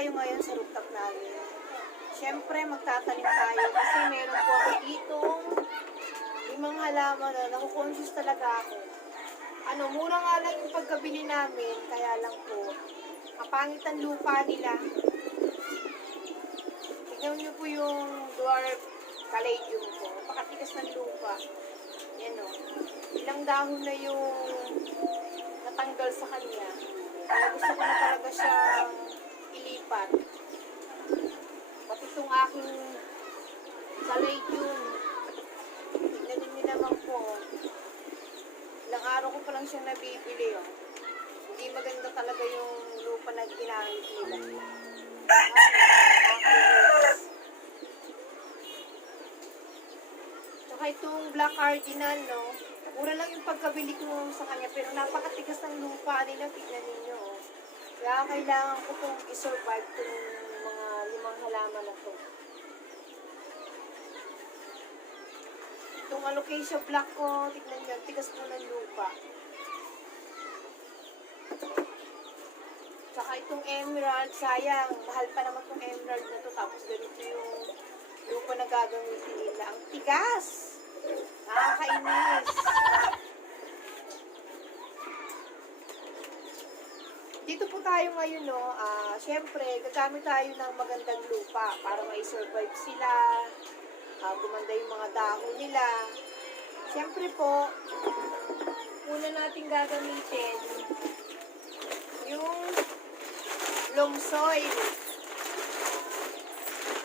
tayo ngayon sa rooftop namin. Siyempre, magtatanim tayo kasi meron po ako ditong limang halaman na nakukonfuse talaga ako. Mura nga lang yung pagkabili namin, kaya lang po, kapangit ang lupa nila. Tignan niyo po yung dwarf caladium ko. Napakatigas ng lupa. Yan o. Ilang dahon na yung natanggal sa kanya. Kaya gusto ko na talaga siyang ilipat. Pati itong aking caladium. Tignan niyo naman po. Ilang araw ko pa lang siyang nabibili. Oh. Hindi maganda talaga yung lupa na ginamit nila. Tsaka itong black cardinal, no? Mura lang yung pagkabili ko sa kanya, pero napakatigas ng lupa nila. Tignan ninyo. Oh. Kaya kailangan ko itong i-survive itong mga limang halaman na to. Itong alocasia black ko, tignan nyo, tigas po ng lupa. Tsaka itong emerald, sayang, mahal pa naman itong emerald na to, tapos ganito yung lupa na gagamitin nila. Ang tigas! Nakakainis! Dito po tayo ngayon, no, syempre, gagamit tayo ng magandang lupa para ma-survive sila, gumanda yung mga dahon nila. Siyempre po, una natin gagamitin yung loam soil.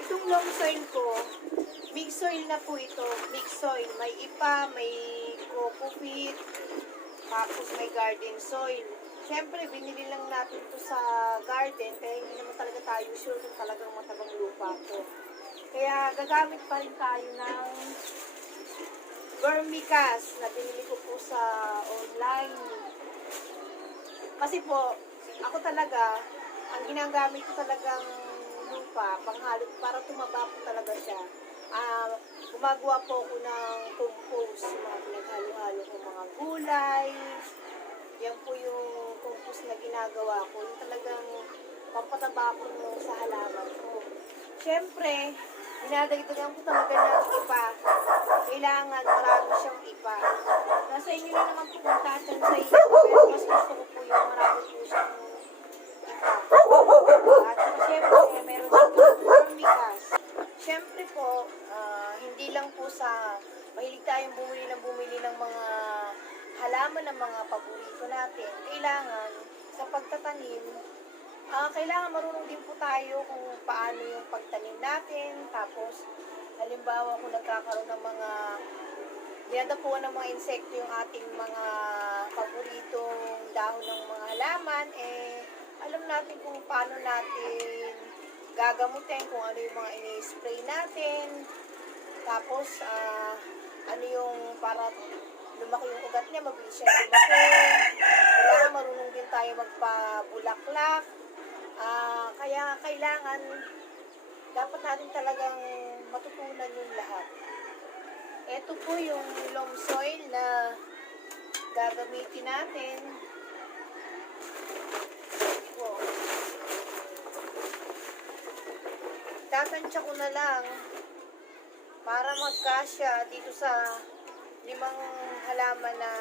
Itong loam soil ko, mix soil na po ito. Mix soil. May ipa, may coco peat, tapos may garden soil. Siyempre, binili lang natin ito sa garden, kaya hindi naman talaga tayo sure kung talagang matabang lupa ito. Kaya gagamit pa rin tayo ng vermicast na binili ko po sa online. Kasi po, ako talaga, ang ginagamit ko talagang lupa, panghalot, para tumaba po talaga siya. Gumagawa po ako ng compost, mga pinaghalo-halo ko mga gulay. Yan po yung compost na ginagawa ko. Yung talagang pampataba ko sa halaman ko. Siyempre, dinadagdagan ko talaga ng ipa. Kailangan marami siyang ipa. Nasa inyo na naman po kung tatan sa inyo. Pero mas gusto ko po yung marami po siyang ipa. At siyempre, meron siyang vermicast. Siyempre po, hindi lang po sa mahilig tayong bumili ng mga halaman ng mga paborito natin. Kailangan, sa pagtatanim, kailangan marunong din po tayo kung paano yung pagtanim natin. Tapos, halimbawa kung nagkakaroon ng mga dinadapuan ng mga insekto yung ating mga paboritong dahon ng mga halaman, alam natin kung paano natin gagamutin, kung ano yung mga ini-spray natin. Tapos, ano yung para lumaki yung ugat niya, mabilis siya lumaki. Kailangan marunong din tayo magpabulaklak. Kaya kailangan, dapat natin talagang matutunan yung lahat. Ito po yung loam soil na gagamitin natin. Wow. Tatansya ko na lang para magkasya dito sa limang halaman na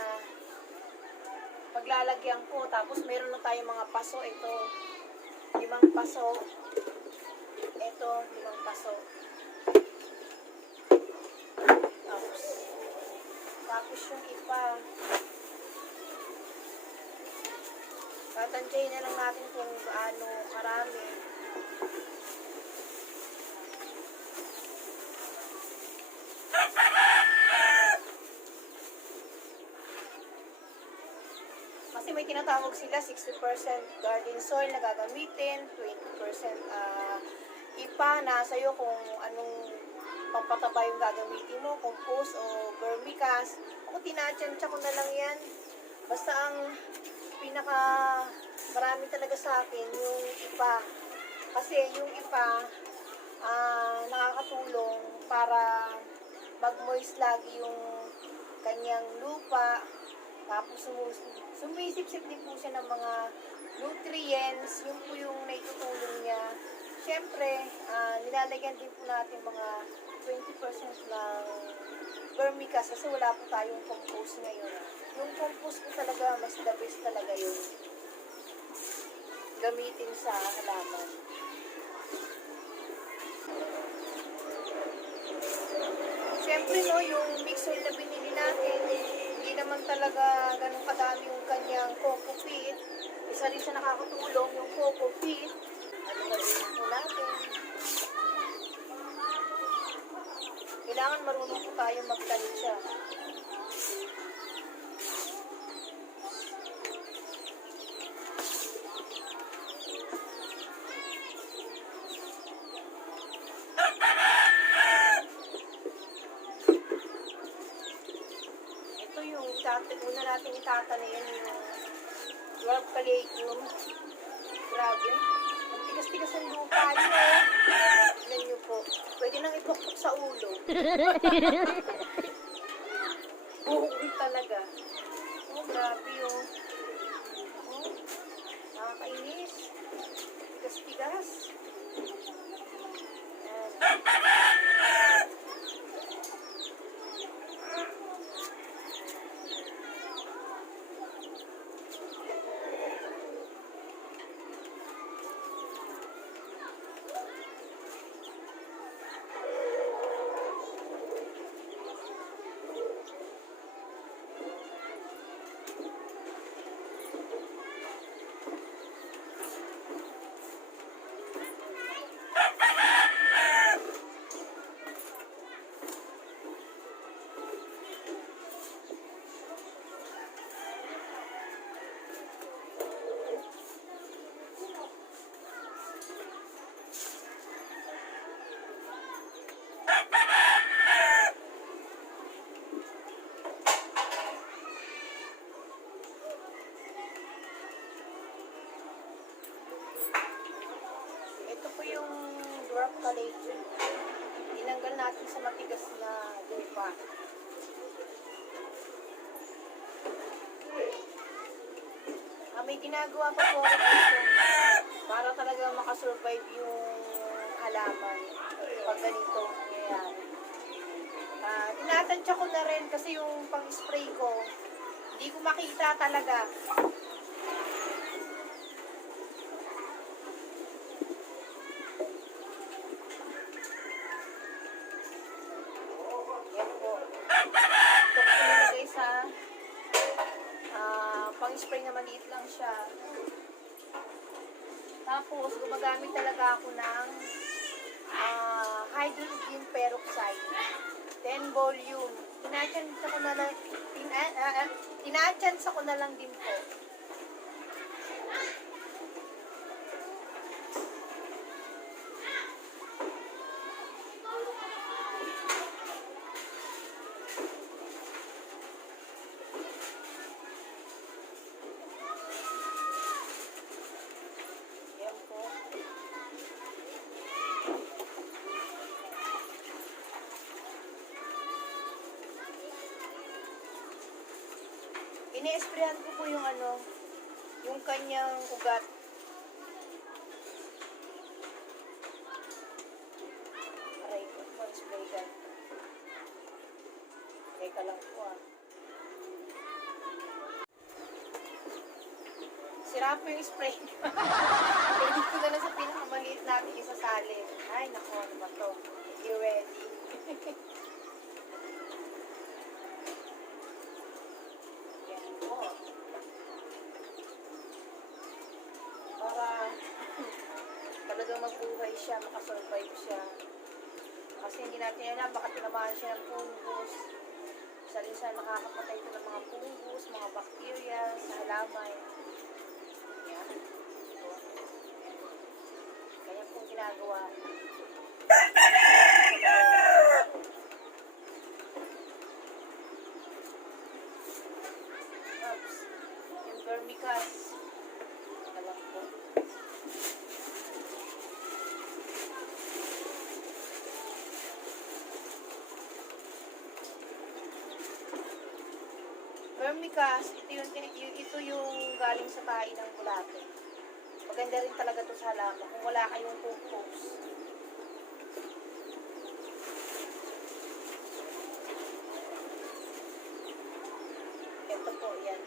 paglalagyan ko. Tapos meron na tayong mga paso. Ito, 5 paso. Ito, 5 paso. Tapos yung ipa. Tatansyahin na lang natin kung gaano karami. Kasi may tinatawag sila 60% garden soil na gagamitin, 20% ipa, nasa iyo kung anong pampataba yung gagamitin mo, compost o vermicast. Ako tinatsyansya ko na lang yan. Basta ang pinaka marami talaga sa akin yung ipa. Kasi yung ipa nakakatulong para mag-moist lagi yung kanyang lupa. Tapos sumisip-sip din po siya ng mga nutrients, yun po yung naitutulong niya. Siyempre, nilalagyan din po natin mga 20% ng vermicast kasi wala po tayong compost ngayon. Yung compost po talaga, mas the best talaga yun. Gamitin sa halaman. Siyempre, no, yung mixer na binili natin, hindi naman talaga ganun kadami yung kanyang coco peat. Isa rin siya nakakatulong yung coco peat. Ano na rin po natin. Kailangan marunong po tayo magtansya. Ito yung una natin itatanayan yung dwarf caladium. Grabe. Ang tigas-tigas ng lupa nyo. Tignan nyo po. Pwede nang ipukpok sa ulo. Buhok talaga. Oh, grabe oh. Oh, nakakainis. Tigas-tigas. Ito po yung dwarf caladium. Tinanggal natin sa matigas na lupa. May ginagawa pa po ako dito para talaga makasurvive yung halaman pag ganito nangyayari. Tinatansya ko na rin kasi yung pang-spray ko, hindi ko makita talaga. Yan po. Ito ko nilagay sa pang-spray na maliit lang siya. Tapos, gumagamit talaga ako ng hydrogen peroxide. 10 volume. Tinatsansa ko na lang din po. Yan po. Ini-sprayan ko po yung yung kanyang ugat. Aray ko, mag-spray ka. Teka lang po Sira po yung spray. Pwede ko na lang sa pinakamaliit natin isasalin. Ay, naku, ano ba to? You ready? Para talagang magbuhay siya, makasurvive siya. Kasi hindi natin alam, baka tinamaan siya ng fungus. Isa nakakapatay ito ng mga fungus, mga bacteria sa halaman. Yan. Ito. Kaya pong ginagawa. Oops. Yung vermicast. Alam po. Vermicast, ito yung galing sa tahi ng bulate. Maganda rin talaga to sa halaman kung wala kayong compost. Ito po, yan.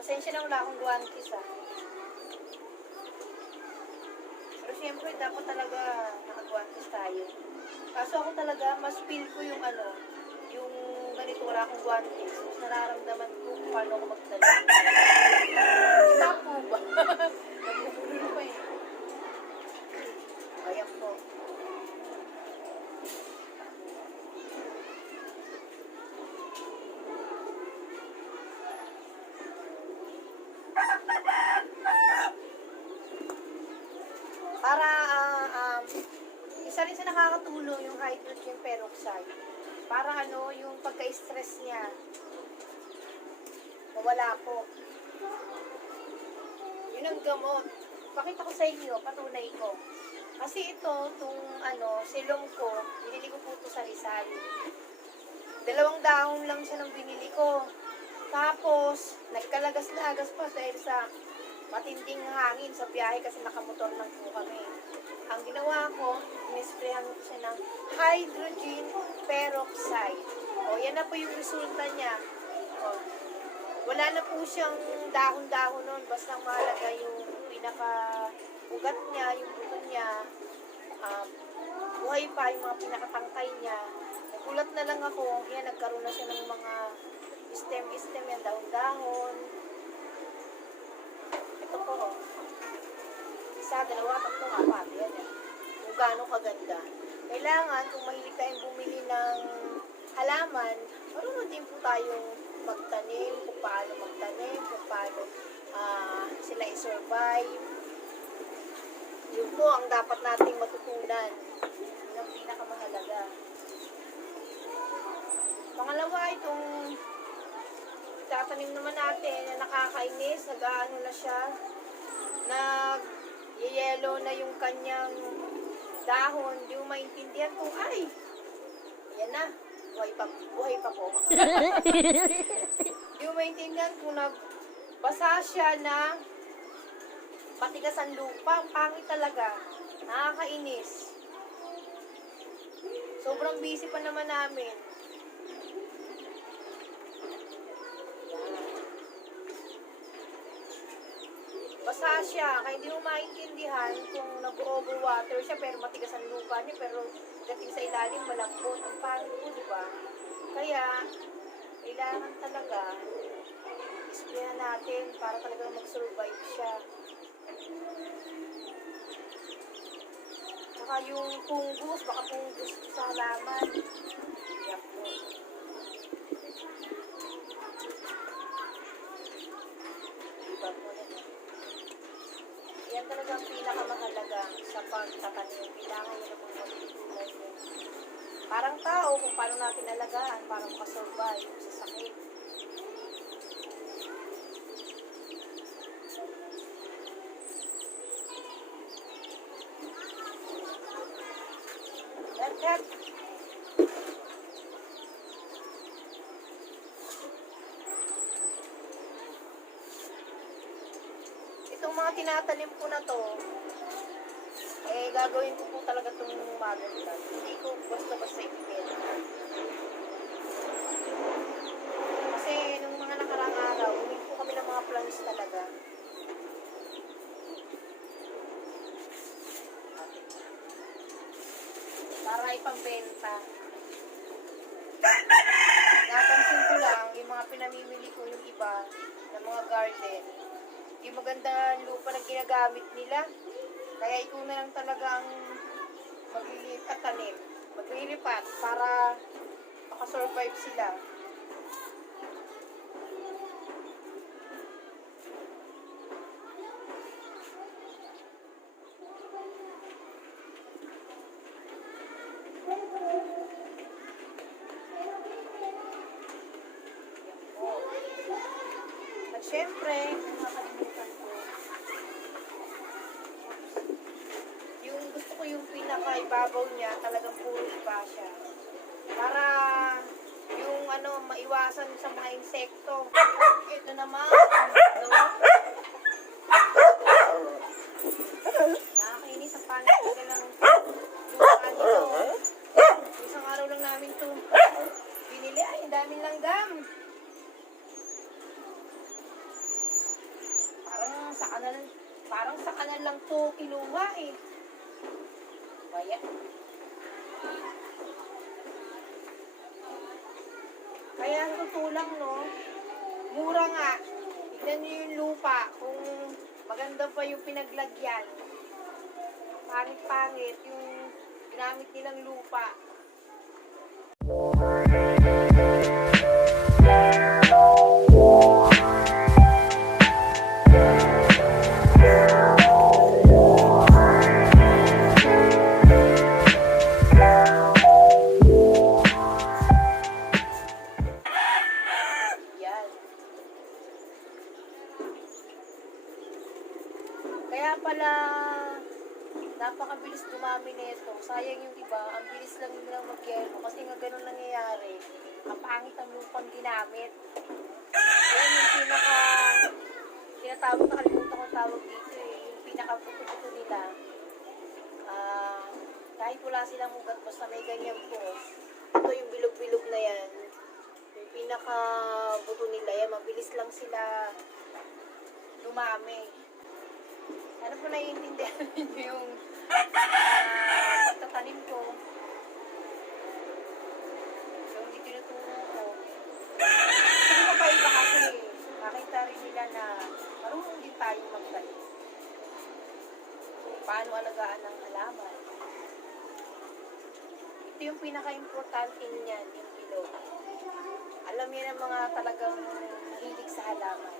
Pasensya na wala akong guwantes Pero siyempre, dapat talaga nakaguwantes tayo. Kaso ako talaga, mas feel ko yung yung ganito wala akong guwantes. Mas nararamdaman ko kung paano ako magdala. Kita po ba? Nagbubulo pa Ayan po. Para isa rin sa nakakatulong yung hydrogen peroxide. Para yung pagka-stress niya mawala po. Yun ang gamot. Pakita ko sa inyo, patunay ko. Kasi ito, silong ko, binili ko po ito sa Rizal. 2 dahon lang siya ng binili ko. Tapos, nagkalagas-lagas pa dahil sa matinding hangin sa biyahe kasi nakamotor lang po kami. Ang ginawa ko, inisprayan ko siya ng hydrogen peroxide. Yan na po yung resulta niya. Wala na po siyang dahon-dahon nun. Basta mahalaga yung pinaka-ugat niya, yung buto niya. Buhay pa yung mga pinakatangkay niya. Nagulat na lang ako. Yan, nagkaroon na siya ng mga stem yan, dahon-dahon. Ito po, 1, 2, 3, 4. Yan kung gaano kaganda. Kailangan, kung mahilig tayong bumili ng halaman, marunong din po tayong magtanim, kung paano magtanim, kung paano sila i-survive. Yun po ang dapat nating matutunan. Yun ang pinakamahalaga. Pangalawa, itong tatanim naman natin na nakakainis, nag-aano na siya, nag-yellow na yung kanyang dahon, di mo maintindihan kung yan na, buhay pa po. Di mo maintindihan kung nagbasa siya na matigas ang lupa, pangit talaga, nakakainis. Sobrang busy pa naman namin. Basa siya, kaya hindi mo maintindihan kung nag-overwater siya pero matigas ang lupa niya, pero dating sa ilalim malambot. Ang pangit po, di ba? Kaya, kailangan talaga isprayan natin para talaga mag-survive siya. Saka yung fungus, baka fungus sa halaman. Yan po. Diba po yan? Yan talaga ang pinakamahalaga sa pagtatanim. Kailangan nyo naman magtutulay yun. Parang tao, kung paano natin alagaan para makasurvive sa sakit. Help. Itong mga tinatanim ko na to, gagawin ko po talaga itong maganda. Hindi ko basta-basta ibigay. Kasi nung mga nakarang araw, umin po kami ng mga plants talaga. Para ipambenta. Napansin ko lang, yung mga pinamimili ko yung iba, ng mga garden, yung maganda lupa na ginagamit nila. Kaya ikaw na lang talaga ang maglilipat para makasurvive sila. syempre, kung makalimutan ko, yung gusto ko yung pinaka-ibabaw niya, talagang puro pa siya. Para yung maiwasan sa mga insekto. Ito naman, nakakainis ang panig ko lang lupa nito. Isang araw lang namin ito binili. Ay, ang daming langgam. Parang sa kanal lang to kinuha eh. Kaya. Kaya ang tutulang, no? Mura nga. Tignan nyo yung lupa. Kung maganda pa yung pinaglagyan. Pangit-pangit yung ginamit nilang lupa. Kaya pala, napakabilis dumami nito. Sayang yung iba, ang bilis lang nila mag-yelo. Kasi nga ganun nangyayari. Ang pangit ang lupang ginamit. Yan yung tinatawag, nakalimutan ko tawag dito eh. Yung pinaka-buto nila. Kahit wala silang ugat, basta may ganyan po. Ito yung bilog-bilog na yan. Yung pinaka-buto nila yan, mabilis lang sila dumami. Ano po naiintindihan ninyo yung pagtatanim ko? Yung tinuturo ko. Kasi mapaiba kasi, nakita rin nila na marunong din tayong magtanim. Paano alagaan ng halaman? Ito yung pinaka-importante niyan, yung bilog. Alam niyo ng mga talagang hilig sa halaman.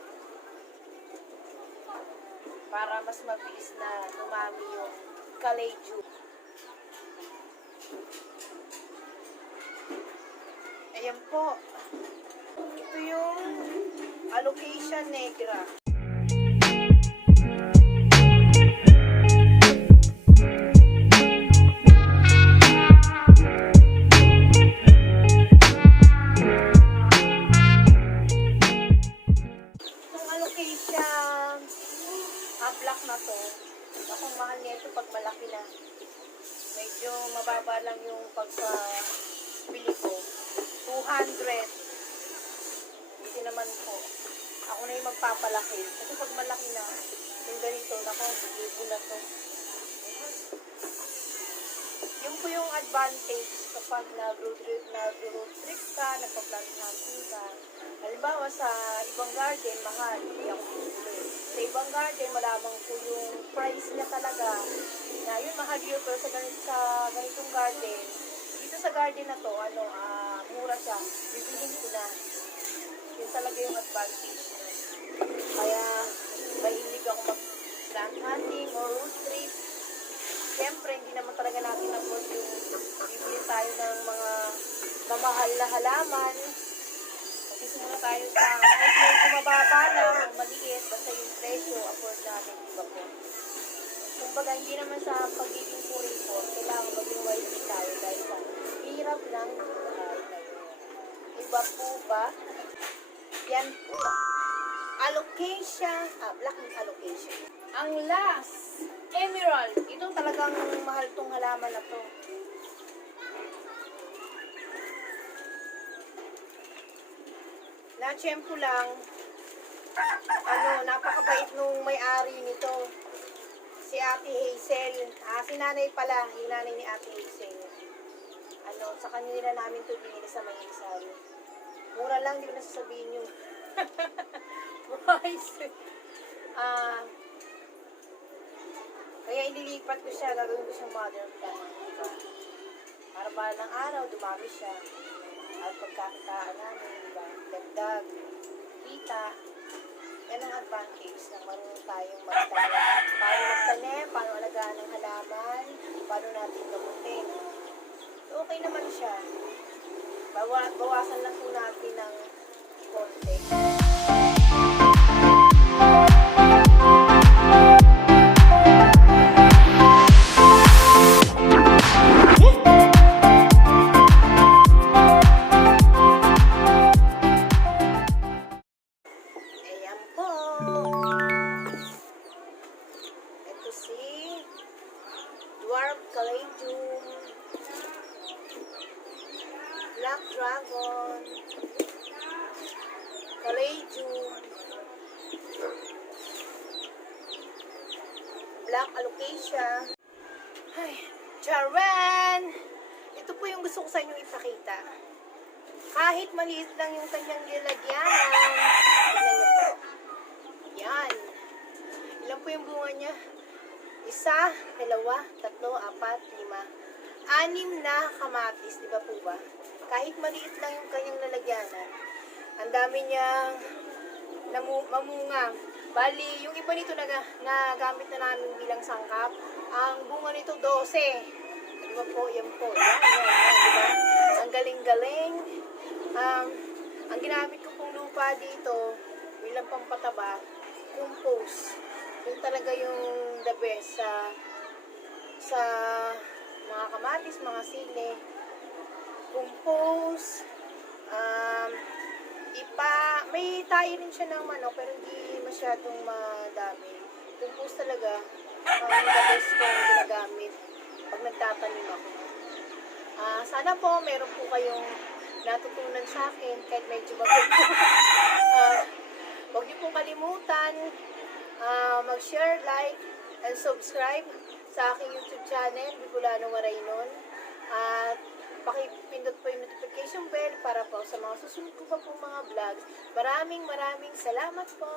Para mas mabilis na dumami yung kaleju. Ayan po. Ito yung alocasia negra. Black na to. Akong mahal nito pag malaki na. Medyo mababa lang yung pagka-bili ko. 200. Hindi naman po. Ako na yung magpapalaki. Kasi pag malaki na, yung ganito, nako, libo na to. Yung po yung advantage kapag nag-road trip ka, nagpa-plant hunting ka. Halimbawa sa ibang garden, mahal. Hindi ako tutuloy. Sa ibang garden, malamang po yung price niya talaga. Na yun, mahal yun. Pero sa ganitong garden, dito sa garden na to, mura siya. Bibilin ko na. Yun talaga yung advantage niya. Kaya, mahilig ako mag-plant hunting or road trip. Siyempre, hindi naman talaga natin afford yung bibili tayo ng mga mamahal na halaman. Magsisimula tayo sa kahit medyo mababa lang o maliit, basta yung presyo, afford natin, diba po? Kumbaga, hindi naman sa pagiging puri po, kailangan maging wise tayo dahil sa hirap lang buhay ngayon. Iba po ba? Yan po. Alocasia, black ng alocasia. Ang last, emerald. Ito talagang mahal tong halaman na to. Na-tiyempo lang, napakabait nung may-ari nito. Si Ate Hazel. Si nanay pala, yung nanay ni Ate Hazel. Sa kanila namin ito binili sa Mayinsan. Mura lang, hindi ko na sasabihin yung price. Kaya ililipat ko siya, gagawin ko siyang mother plant. Diba? Para balang araw, dumami siya. At pagkakitaan namin, diba? Dagdag, kita. Yan ang advantage na marunong tayong magtanim. Paano magtanim, paano alagaan ng halaman, paano natin gamutin. So, okay naman siya. Bawasan lang po natin ng konti. okay siya. Ay, charan! Ito po yung gusto ko sa inyo ipakita. Kahit maliit lang yung kanyang nilagyanan. Tignan niyo po. Yan. Ilan po yung bunga niya? 1, 2, 3, 4, 5, 6 na kamatis, di ba po ba? Kahit maliit lang yung kanyang lalagyanan, ang dami niyang mamunga. Bali, yung iba nito na gamit na namin bilang sangkap, ang bunga nito 12. Di ba po? Yan po. Yan, di ba? Ang galing-galing. Ang ginamit ko pong lupa dito, bilang pampataba, compost. Yung talaga yung the best sa mga kamatis, mga sili. Compost, may tayo rin siya ng manok, pero hindi masyadong madami. Compost talaga, the best kong ginagamit pag nagtatanim ako. Sana po, meron po kayong natutunan sa akin, kahit medyo bago po. Huwag niyo pong kalimutan, mag-share, like, and subscribe sa aking YouTube channel, Bicolano Marainon. At pakipindot po yung notification bell para po sa mga susunod ko pa pong mga vlogs. Maraming salamat po!